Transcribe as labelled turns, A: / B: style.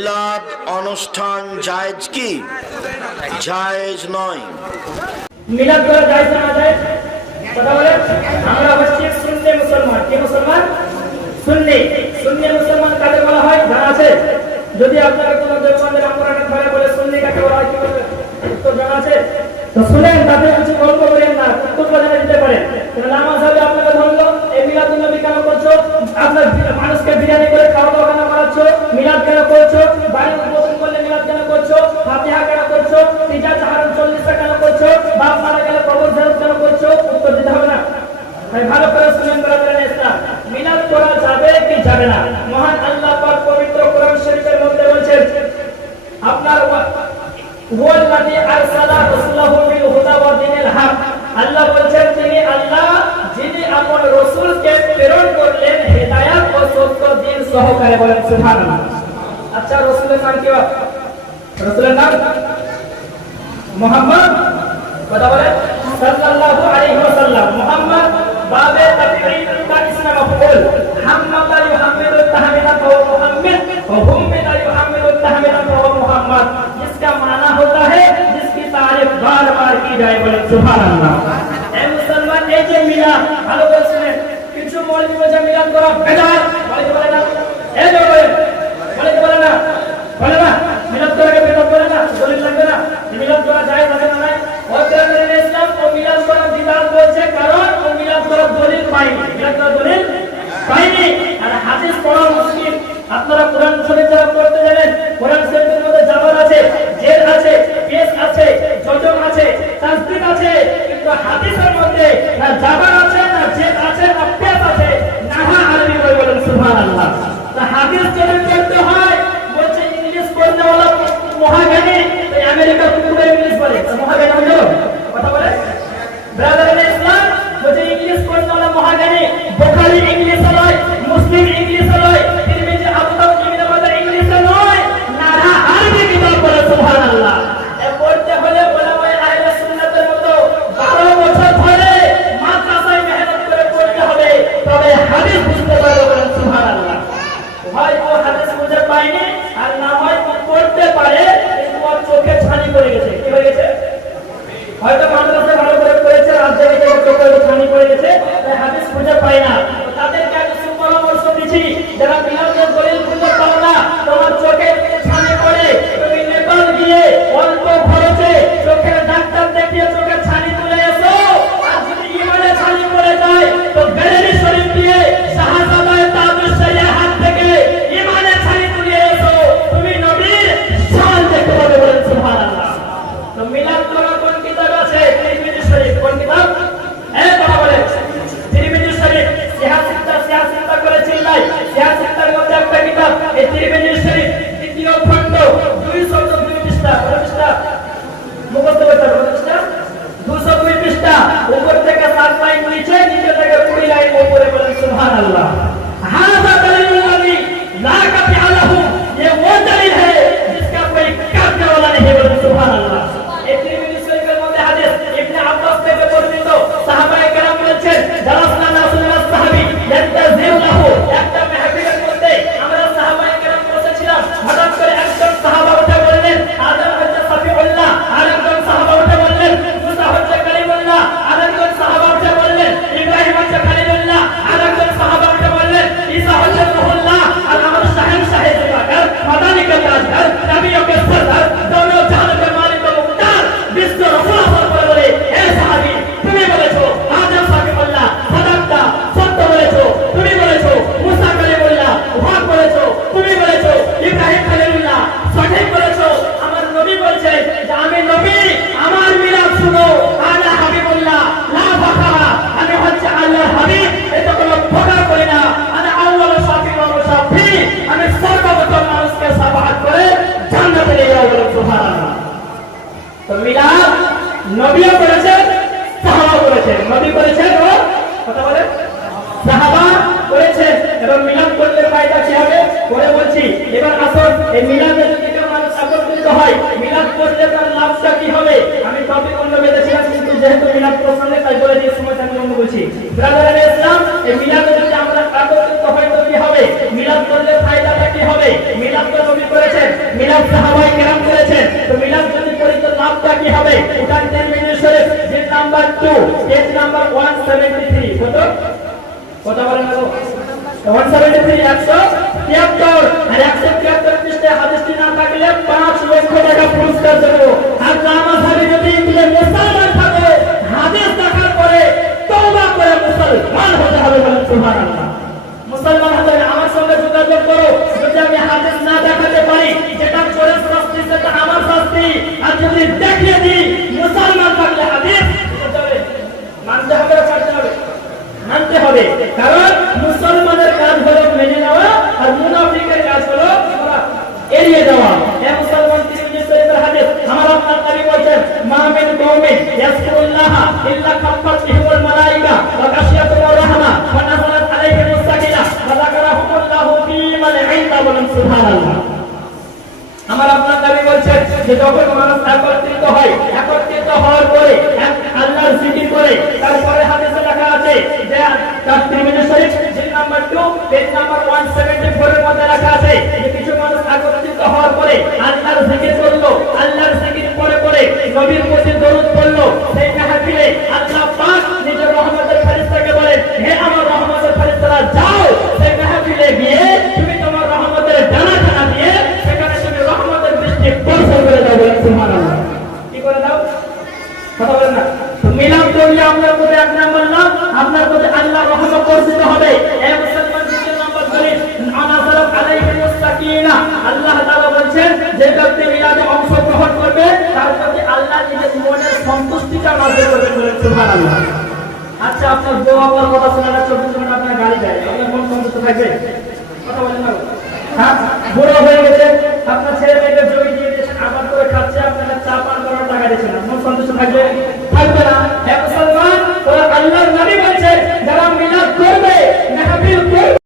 A: মিলাদ অনুষ্ঠান জায়েজ কি? জায়েজ নয়।
B: মিলাদ করা যায় না যায় কথা বলে আমরা হচ্ছি সুন্নি মুসলমান। কি মুসলমান? সুন্নি। সুন্নি মুসলমান কাকে বলা হয়? জানা আছে। যদি আপনারা কোনো দেবতাদের আমরানে ধরে বলে সুন্নি কাকে বলা হয় উত্তর জানা আছে? তো শুনেন তাদের কিছু গল্প করেন না। উত্তর জানা দিতে পারেন। নামাজ হবে আপনাকে ধরলো এই মিলাদুল নবী কেন করছ? আপনার যাবে কি যাবে না মহান আল্লাহ পাক পবিত্র কোরআন শরীফের মধ্যে বলছেন আপনার ওয়াল্লাযী আরসালা রাসূলাহু বিল হুদা ওয়া দীনিল হক আল্লাহ বলছেন তিনি আল্লাহ যিনি আপন রাসূলকে প্রেরণ করলেন হেদায়েত ও সত্য দিন সহকারে বলেন সুবহানাল্লাহ আচ্ছা রাসূলের নাম কি রাসূলের নাম মুহাম্মদ কথা বলেন সাল্লাল্লাহু আলাইহি ওয়াসাল্লাম মুহাম্মদ বাবে তাবিঈন কা ইসনা মফউল আয়াত বারবার কি যায় বলে? সুবহানাল্লাহ। এই মুসলমান, এই যে মিলাদ, ভালো করে কিছু মৌলবি বলে মিলাদ করা বেদাত, বলে বলে না জাবার আছে না জেদ আছে না পেট আছে, নাহা আরবি বই বলেন, সুবহানাল্লাহ। তা হাদিস যদি জানতে হয়, বলছে, ইংলিশ বলতে হলো মহাজ্ঞানী। আমেরিকা কুকুরে ইংলিশ বলে মহাজ্ঞানী হয়ে পায়নি আর না হয় করতে পারে, কিন্তু চোখে ছানি পড়ে গেছে। কি হয়ে গেছে? হয়তো মাদ্রাসায় ভালো করে করেছে আর দেখে চোখে ছানি পড়ে গেছে হাদিস খুঁজে পায় না। তাদেরকে আমি সুপরামর্শ দিচ্ছি, যারা মিলাদের বলেন তো বলছি, এবার আসুন, এই মিলাদে যদি কেউ মানুষ একত্রিত হয়, মিলাদ করলে তার লাভটা কি হবে? আমি টপিক অন্য বেঁধেছিলাম কিন্তু যেহেতু মিলাদ প্রসঙ্গে তাই বলে দিয়ে সময় বলছি। ব্রাদার ইসলাম এই কত বলেন না 173 একশো তিয়াত্তর। আর একশো তিয়াত্তর পৃষ্ঠে হাদিসটি না থাকলে পাঁচ লক্ষ টাকা পুরস্কার দেবো। আর জামাসারে যদি এগুলো মুসলমান থাকে, হাদিস দেখার পরে তওবা করে মুসলমান হতে হবে বলেন, সুবহানাল্লাহ। মুসলমান হতে আমার সঙ্গে যোগাযোগ করো। যদি আমি হাদিস না দেখাতে পারি, যেটা করে শাস্তি আমার আপনার নবী বলছেন যে যখন মানুষ একত্রিত হয়, একত্রিত হওয়ার পরে আল্লাহর জিকির করে, তারপরে হাদিসে লেখা আছে যে তার নাম্বার 2 পেজ নাম্বার 174 এর মধ্যে লেখা আছে কিছু মানুষ একত্রিত হওয়ার পরে আল্লাহর জিকির করল রহমতের করে দাও বলেন সুবহানাল্লাহ। কি করে দাও? কথা বলেন না। মিলাদ করলে আপনার প্রতি আপনার আল্লাহ রহমত বর্ষিত যে ব্যক্তি মিলাদে করবে, তার আল্লাহ নিজের মনের সন্তুষ্টিটা নাযিল করবেন আচ্ছা আপনার বউ আপনার কথা শোনা না চব্বিশ ঘণ্টা আপনার গাড়ি দেয় আপনার মন সন্তুষ্ট থাকবে। কথা বলেন